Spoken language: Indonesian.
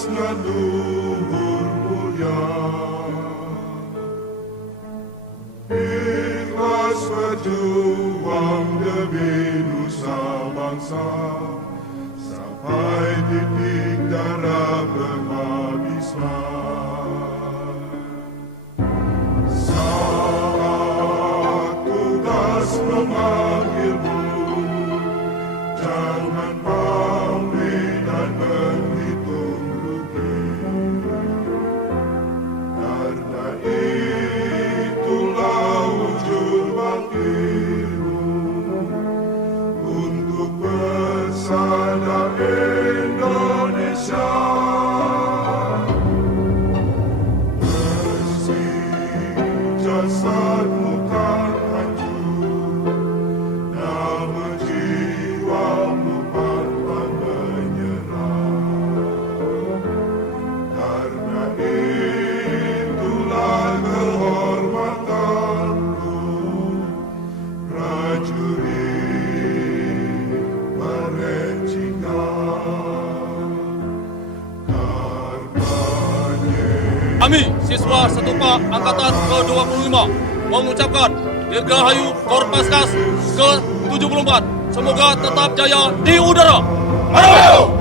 tugasnya luhur mulia, ikhlas berjuang demi nusa bangsa, sampai titik darah penghabisan. Saat tugas memanggilmu, jangan pamrih dan berhitung rugi, karena itulah wujud baktimu untuk bersama Indonesia. Bersih jasadmu tak hancur, namun jiwamu pantang menyerah, karena itulah kehormatanmu, prajurit Barecika. Kami, siswa Setupa Angkatan ke-25, mengucapkan Dirgahayu Korpaskas ke-74. Semoga tetap jaya di udara. Maju!